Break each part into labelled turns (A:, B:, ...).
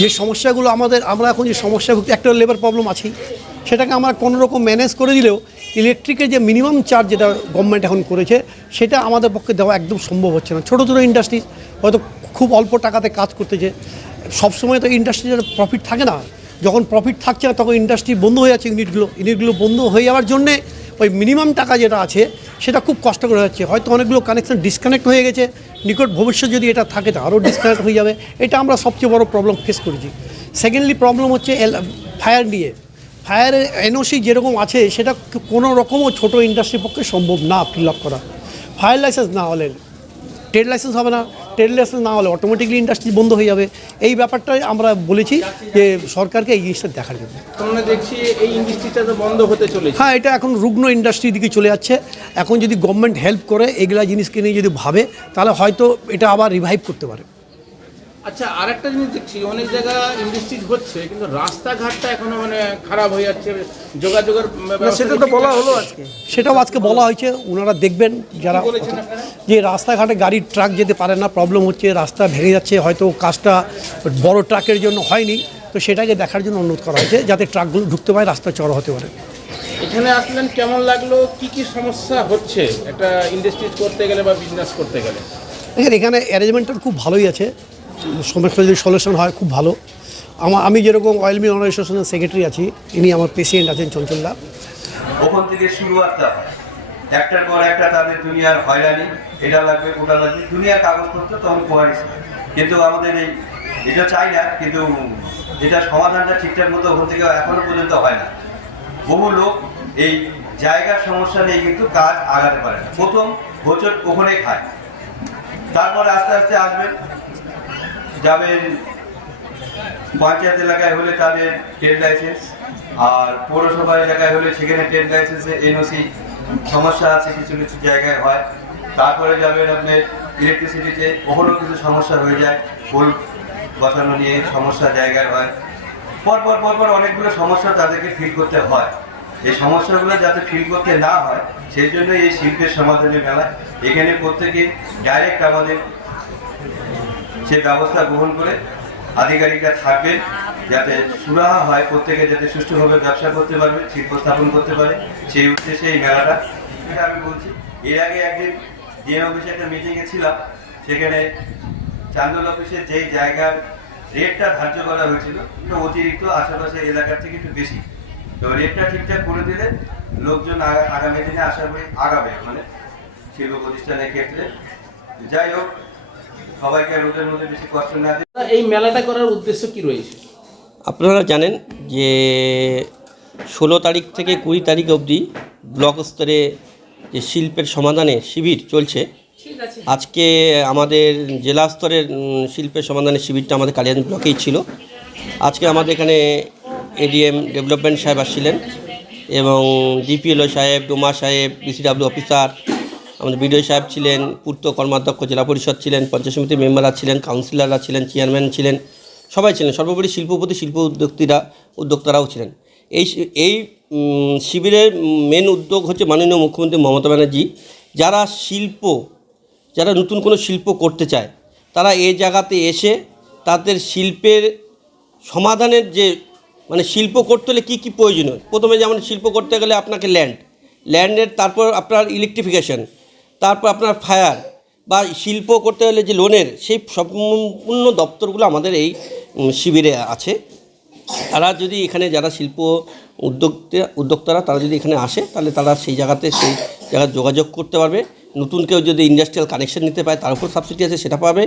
A: যে সমস্যাগুলো আমাদের, আমরা এখন যে সমস্যা ভুগছি একটা লেবার প্রবলেম আছেই, সেটাকে আমরা কোনো রকম ম্যানেজ করে দিলেও ইলেকট্রিকের যে মিনিমাম চার্জ যেটা গভর্নমেন্ট এখন করেছে, সেটা আমাদের পক্ষে দেওয়া একদম সম্ভব হচ্ছে না। ছোটো ছোটো ইন্ডাস্ট্রি হয়তো খুব অল্প টাকাতে কাজ করতেছে। সবসময় তো ইন্ডাস্ট্রির প্রফিট থাকে না। যখন প্রফিট থাকছে না, তখন ইন্ডাস্ট্রি বন্ধ হয়ে যাচ্ছে ইউনিটগুলো ইউনিটগুলো বন্ধ হয়ে যাওয়ার জন্যে ওই মিনিমাম টাকা যেটা আছে, সেটা খুব কষ্ট করে যাচ্ছে হয়তো অনেকগুলো কানেকশন ডিসকানেক্ট হয়ে গেছে, নিকট ভবিষ্যৎ যদি এটা থাকে, তো আরও ডিসকানেক্ট হয়ে যাবে। এটা আমরা সবচেয়ে বড় প্রবলেম ফেস করেছি। সেকেন্ডলি প্রবলেম হচ্ছে ফায়ার নিয়ে। ফায়ারের এনওসি যেরকম আছে, সেটা কোনো রকমও ছোটো ইন্ডাস্ট্রির পক্ষে সম্ভব না ফিল আপ করা। ফায়ার লাইসেন্স না হলে ট্রেড লাইসেন্স হবে না। ট্রেড লাইসেন্স না হলে অটোমেটিকলি ইন্ডাস্ট্রি বন্ধ হয়ে যাবে। এই ব্যাপারটাই আমরা বলেছি যে সরকারকে এই জিনিসটা দেখার জন্য।
B: আমরা দেখছি এই ইন্ডাস্ট্রিটা তো বন্ধ হতে চলেছে।
A: হ্যাঁ এটা এখন রুগ্ন ইন্ডাস্ট্রির দিকে চলে যাচ্ছে। এখন যদি গভর্নমেন্ট হেল্প করে এগুলা জিনিসকে নিয়ে যদি ভাবে তাহলে হয়তো এটা আবার রিভাইভ করতে পারে।
B: আচ্ছা আর একটা জিনিস দেখছি অনেক জায়গা ইন্ডাস্ট্রিজ হচ্ছে কিন্তু রাস্তাঘাটটা এখনও মানে খারাপ হয়ে যাচ্ছে যোগাযোগের
C: সেটা তো বলা হলো আজকে।
A: সেটাও আজকে বলা হয়েছে ওনারা দেখবেন যারা? যে রাস্তাঘাটে গাড়ির ট্রাক যেতে পারে না প্রবলেম হচ্ছে রাস্তা ভেঙে যাচ্ছে হয়তো কাজটা বড় ট্রাকের জন্য হয়নি তো সেটাকে দেখার জন্য অনুরোধ করা হয়েছে যাতে ট্রাকগুলো ঢুকতে পারে রাস্তা চড়া হতে পারে।
B: এখানে আসলেন কেমন লাগল কি কি সমস্যা হচ্ছে একটা ইন্ডাস্ট্রিজ করতে গেলে বা বিজনেস করতে গেলে?
A: দেখেন এখানে অ্যারেঞ্জমেন্টটা খুব ভালোই আছে সমস্যা যদি সলিউশন হয়, খুব ভালো। আমার আমি যেরকম অয়েল মিল অর্গানাইজেশনের সেক্রেটারি আছি, ইনি আমার প্রেসিডেন্ট আছেন চঞ্চলদা।
D: ওখান থেকে শুরুয়াতটা হয়। একটার পর একটা তাদের দুনিয়ার হয়রানি, এটা লাগবে, ওটা লাগবে, দুনিয়ার কাগজপত্র তখন কোয়ারিস কিন্তু আমাদের এই এটা চাই না, কিন্তু এটা সমাধানটা ঠিকঠাক মতো ওখান থেকে এখনও পর্যন্ত হয় না। বহু লোক এই জায়গার সমস্যা নিয়ে কিন্তু কাজ আগাতে পারে না। প্রথম হোচট ওখানে খায়। তারপরে আস্তে আস্তে আসবেন যাবেন পঞ্চায়েত এলাকায় হলে তাদের ট্রেড লাইসেন্স আর পৌরসভা এলাকায় হলে সেখানে ট্রেড লাইসেন্সে এনওসি সমস্যা আছে, কিছু কিছু জায়গায় হয়। তারপরে যাবেন আপনার ইলেকট্রিসিটিতে ওখানেও কিছু সমস্যা হয়ে যায়। পোল বসানো নিয়ে সমস্যা জায়গায় হয়। পরপর পরপর অনেকগুলো সমস্যা তাদেরকে ফিল করতে হয়। এই সমস্যাগুলো যাতে ফিল করতে না হয়, সেই জন্য এই শিল্পের সমাধানের মেলা এখানে প্রত্যেকে ডাইরেক্ট আমাদের সে ব্যবস্থা গ্রহণ করে আধিকারিকরা থাকবেন যাতে সুরাহা হয়, প্রত্যেকে যাতে সুষ্ঠুভাবে ব্যবসা করতে পারবে শিল্প স্থাপন করতে পারে। সেই উদ্দেশ্যে এই মেলাটা। এটা আমি বলছি, এর আগে একদিন ডিএম অফিসে একটা মিটিংয়ে ছিলাম, সেখানে চান্দল অফিসের যেই জায়গার রেটটা ধার্য করা হয়েছিল অতিরিক্ত আশেপাশে এলাকার থেকে একটু বেশি। তো রেটটা ঠিকঠাক করে দিলে লোকজন আগা- আগামী দিনে আশা করি আগাবে মানে শিল্প প্রতিষ্ঠানের ক্ষেত্রে। যাই হোক সবাইকে রোদের মধ্যে বেশি কষ্ট না দিয়ে
B: এই মেলাটা করার উদ্দেশ্য কি রয়েছে?
E: আপনারা জানেন যে ষোলো তারিখ থেকে কুড়ি তারিখ অবধি ব্লক স্তরে যে শিল্পের সমাধানে শিবির চলছে। আজকে আমাদের জেলা স্তরের শিল্পের সমাধানের শিবিরটা আমাদের কালিয়ান ব্লকেই ছিল। আজকে আমাদের এখানে এডিএম ডেভেলপমেন্ট সাহেব আসছিলেন এবং ডিপিএলও সাহেব ডোমা সাহেব বিসিডাব্লিউ অফিসার আমাদের বিডিও সাহেব ছিলেন, পূর্ত কর্মাধ্যক্ষ, জেলা পরিষদ ছিলেন, পঞ্চায়েত সমিতির মেম্বাররা ছিলেন, কাউন্সিলররা ছিলেন, চেয়ারম্যান ছিলেন, সবাই ছিলেন। সর্বোপরি শিল্পপতি, শিল্প উদ্যোক্তীরা, উদ্যোক্তারাও ছিলেন। এই এই শিবিরের মেন উদ্যোগ হচ্ছে মাননীয় মুখ্যমন্ত্রী মমতা ব্যানার্জি। যারা শিল্প, যারা নতুন কোনো শিল্প করতে চায়, তারা এই জায়গাতে এসে তাদের শিল্পের সমাধানের যে মানে শিল্প করতে হলে কী কী প্রয়োজনীয়? প্রথমে যেমন শিল্প করতে গেলে আপনাকে ল্যান্ড ল্যান্ডের তারপর আপনার ইলেকট্রিফিকেশন তারপর আপনার ফায়ার বা শিল্প করতে হলে যে লোনের, সেই সম্পূর্ণ দপ্তরগুলো আমাদের এই শিবিরে আছে। তারা যদি এখানে যারা শিল্প উদ্যোক্তা, উদ্যোক্তারা, তারা যদি এখানে আসে, তাহলে তারা সেই জায়গাতে সেই জায়গায় যোগাযোগ করতে পারবে। নতুন কেউ যদি ইন্ডাস্ট্রিয়াল কানেকশন নিতে পায় তার উপর সাবসিডি আছে, সেটা পাবে।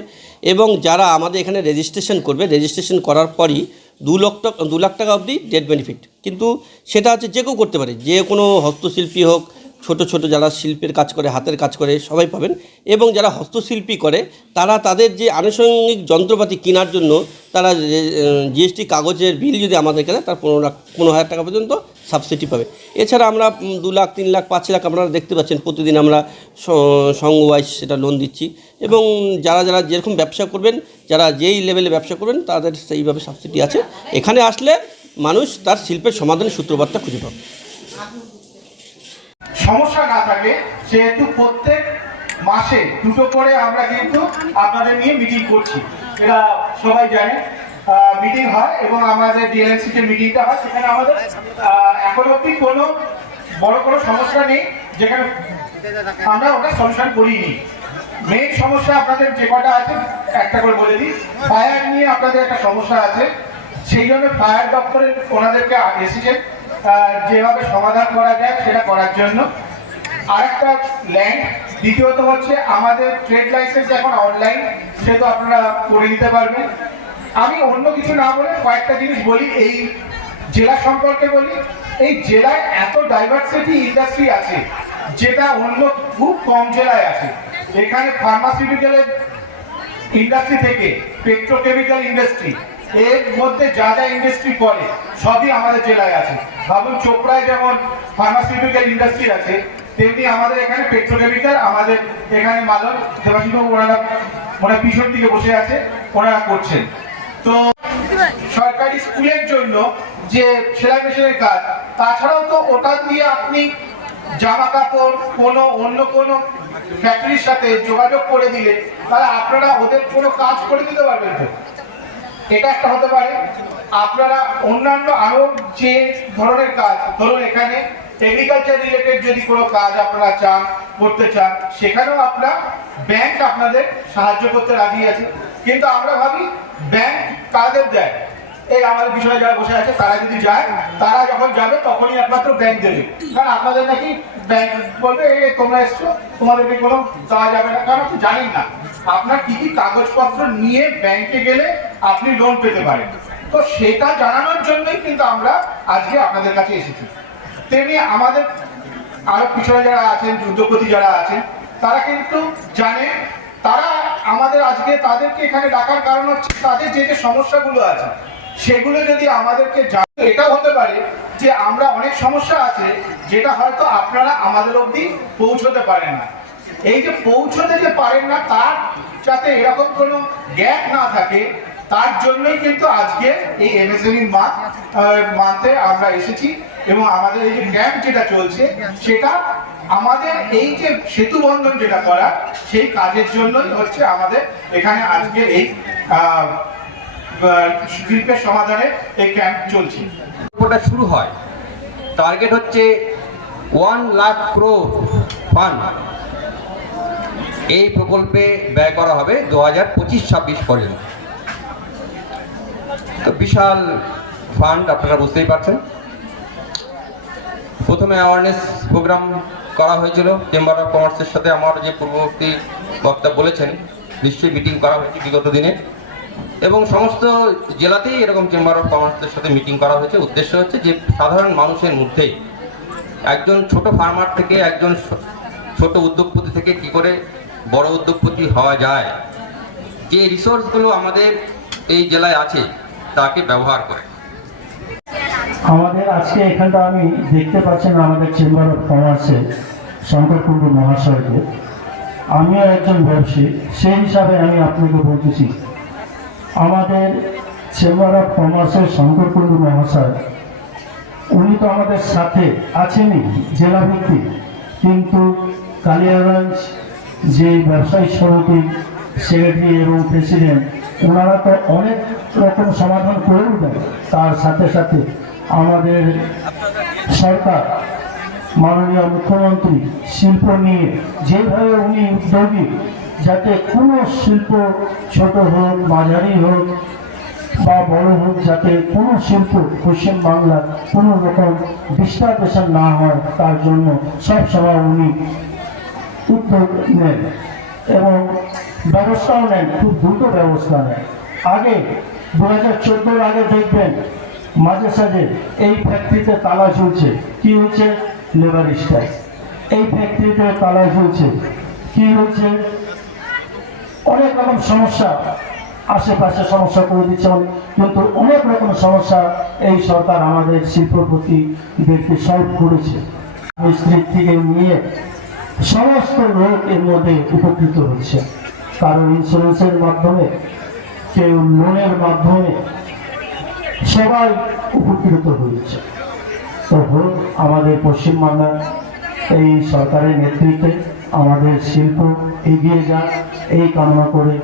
E: এবং যারা আমাদের এখানে রেজিস্ট্রেশন করবে রেজিস্ট্রেশন করার পরই দু লাখ টাকা দু লাখ টাকা অবধি ডেট বেনিফিট কিন্তু সেটা হচ্ছে যে কেউ করতে পারে, যে কোনো হস্তশিল্পী হোক ছোট ছোট যারা শিল্পের কাজ করে, হাতের কাজ করে, সবাই পাবেন। এবং যারা হস্তশিল্পী করে, তারা তাদের যে আনুষঙ্গিক যন্ত্রপাতি কেনার জন্য তারা জিএসটি কাগজের বিল যদি আমাদের কেনে, তার পনেরো লাখ, পনেরো হাজার টাকা পর্যন্ত সাবসিডি পাবে। এছাড়া আমরা দু লাখ, তিন লাখ, পাঁচ লাখ আপনারা দেখতে পাচ্ছেন, প্রতিদিন আমরা সঙ্গ ওয়াইজ সেটা লোন দিচ্ছি। এবং যারা যারা যেরকম ব্যবসা করবেন, যারা যেই লেভেলে ব্যবসা করবেন, তাদের সেইভাবে সাবসিডি আছে। এখানে আসলে মানুষ তার শিল্পের সমাধানের সূত্রপাতটা খুঁজে পাবে।
F: সমস্যা না থাকে, সেহেতু প্রত্যেক মাসে দুটো করে আমরা কিন্তু আপনাদের নিয়ে মিটিং করছি। এটা সবাই জানে মিটিং হয় এবং আমাদের ডিএলএনসি যে মিটিংটা হয়। সেখানে আমাদের এখন অব্দি কোনো বড় কোনো সমস্যা নেই, যেখানে আমরা ওটা সলিউশন করিনি। মেইন সমস্যা আপনাদের যে কটা আছে, একটা করে বলে দিই। ফায়ার নিয়ে আপনাদের একটা সমস্যা আছে। সেই জন্য ফায়ার দপ্তরে ওনাদেরকে এসেছে যেভাবে সমাধান করা যায় সেটা করার জন্য। আরেকটা ল্যান্ড দ্বিতীয়ত হচ্ছে আমাদের ট্রেড লাইসেন্স এখন অনলাইন সেটা আপনারা করে নিতে পারবেন। আমি অন্য কিছু না বলে কয়েকটা জিনিস বলি, এই জেলা সম্পর্কে বলি, এই জেলায় এত ডাইভার্সিটি ইন্ডাস্ট্রি আছে, যেটা অন্য খুব কম জেলায় আছে। এখানে ফার্মাসিউটিক্যালের ইন্ডাস্ট্রি থেকে পেট্রোকেমিক্যাল ইন্ডাস্ট্রি এর মধ্যে যা যা ইন্ডাস্ট্রি করে, সবই আমাদের জেলায় আছে। ভাবুন চোপড়ায় যেমন ফার্মাসিউটিক্যাল ইন্ডাস্ট্রি আছে, তেমনি আমাদের এখানে পেট্রোকেমিক্যাল আমাদের এখানে মালন দেবাশিস ওনারা ওনারা পিছন দিকে বসে আছে, ওনারা করছেন। তো সরকারি স্কুলের জন্য যে সেলাই মেশিনের কাজ, তাছাড়াও তো ওটা দিয়ে আপনি জামা কাপড় কোনো অন্য কোনো ফ্যাক্টরির সাথে যোগাযোগ করে দিলে, তাহলে আপনারা ওদের কোনো কাজ করে দিতে পারবেন তো? এটা একটা হতে পারে। আপনারা অন্যান্য আরও যে ধরনের কাজ, ধরুন এখানে এগ্রিকালচার রিলেটেড যদি কোনো কাজ আপনারা চান, করতে চান, সেখানেও আপনার ব্যাংক আপনাদের সাহায্য করতে রাজি আছে। কিন্তু আমরা ভাবি ব্যাংক কাদের দেয়? এই আমাদের বিষয়ে যারা বসে আছে, তারা যদি যায়, তারা যখন যাবে, তখনই একমাত্র ব্যাংক দেবে। কারণ আপনাদের নাকি ব্যাংক বলবে "এই, তোমরা এসছো, তোমাদেরকে কোনো দেওয়া যাবে না। কারণ আপনি জানেন না। আপনার কি কি কাগজপত্র নিয়ে ব্যাংকে গেলে আপনি লোন পেতে পারেন? তো সেটা জানানোর জন্যই কিন্তু আমরা আজকে আপনাদের কাছে এসেছি। তেমনি আমাদের আরও পিছনে যারা আছেন, যুদ্ধপতি যারা আছেন, তারা কিন্তু জানে, তারা আমাদের আজকে তাদেরকে এখানে ডাকার কারণ হচ্ছে তাদের যে যে সমস্যাগুলো আছে, সেগুলো যদি আমাদেরকে এটাও হতে পারে যে আমরা অনেক সমস্যা আছে, যেটা হয়তো আপনারা আমাদের অবধি পৌঁছতে পারেন না। এই যে পৌঁছতে যে পারেন না, তার যাতে এরকম কোনো গ্যাপ না থাকে, তার জন্যই কিন্তু আজকে এই এমএসএমই মান্থ মান্থে আমরা এসেছি এবং আমাদের এই যে ক্যাম্প যেটা চলছে, সেটা আমাদের এই যে সেতু বন্ধন যেটা করা, সেই কাজের জন্যই হচ্ছে আমাদের এখানে আজকে এই শিল্পের সমাধানে এই ক্যাম্প চলছে।
C: প্রকল্পটা শুরু হয়। টার্গেট হচ্ছে ওয়ান লাখ ক্রোর ফান্ড এই প্রকল্পে ব্যয় করা হবে দু হাজার পঁচিশ ছাব্বিশ পর্যন্ত। তো বিশাল ফান্ড আপনারা বুঝতেই পারছেন। প্রথমে অ্যাওয়ারনেস প্রোগ্রাম করা হয়েছিল। চেম্বার অফ কমার্সের সাথে আমার যে পূর্ববর্তী বক্তা বলেছেন, নিশ্চয়ই মিটিং করা হয়েছে বিগত দিনে। এবং সমস্ত জেলাতেই এরকম চেম্বার অফ কমার্সের সাথে মিটিং করা হয়েছে। উদ্দেশ্য হচ্ছে যে সাধারণ মানুষের মধ্যেই একজন ছোট ফার্মার থেকে একজন ছোট উদ্যোগপতি থেকে কি করে বড় উদ্যোগপতি হওয়া যায়। যে রিসোর্সগুলো আমাদের এই জেলায় আছে, তাকে ব্যবহার করে।
G: আমাদের আজকে এখানটা আমি দেখতে পাচ্ছেন, আমাদের চেম্বার অফ কমার্সে শঙ্কর কুণ্ডু মহাশয়কে আমিও একজন ব্যবসায়ী, সেই হিসাবে আমি আপনাকে বলতেছি। আমাদের চেম্বার অফ কমার্সের শঙ্কর কুণ্ডু মহাশয়, উনি তো আমাদের সাথে আছেনই, জেলা ভিত্তিক। কিন্তু কালিয়াগঞ্জ যে ব্যবসায়ী সমিতির সেক্রেটারি এবং প্রেসিডেন্ট, ওনারা তো অনেক রকম সমাধান করেও দেন তার সাথে সাথে আমাদের সরকার, মাননীয় মুখ্যমন্ত্রী, শিল্প নিয়ে যেভাবে উনি উদ্যোগী, যাতে কোনো শিল্প ছোট হোক, মাঝারি হোক বা বড় হোক, যাতে কোনো শিল্প পশ্চিমবাংলার কোনো রকম ডিস্টার্বেশন না হয়, তার জন্য সবসময় উনি উদ্যোগ নেন এবং ব্যবস্থাও নেন খুব দ্রুত ব্যবস্থা নেন আগে দু হাজার চোদ্দোর আগে দেখবেন, মাঝে সাঝে এই ফ্যাক্টরিতে তালা ঝুলছে। কি হচ্ছে? লেবার স্ট্রাইক এই ফ্যাক্টরিতে তালা ঝুলছে। কি হচ্ছে? অনেক রকম সমস্যা, আশেপাশে সমস্যা করে দিচ্ছে কিন্তু অনেক রকম সমস্যা এই সরকার আমাদের শিল্পপতিদেরকে সলভ করেছে। মিস্ত্রি থেকে নিয়ে সমস্ত লোক এর মধ্যে উপকৃত হচ্ছে। কারণ ইন্স্যুরেন্সের মাধ্যমে, কেউ লোনের মাধ্যমে সবাই উপকৃত হয়েছে। তো হোক, আমাদের পশ্চিমবাংলার এই সরকারের নেতৃত্বে আমাদের শিল্প এগিয়ে যাক, এই কামনা করে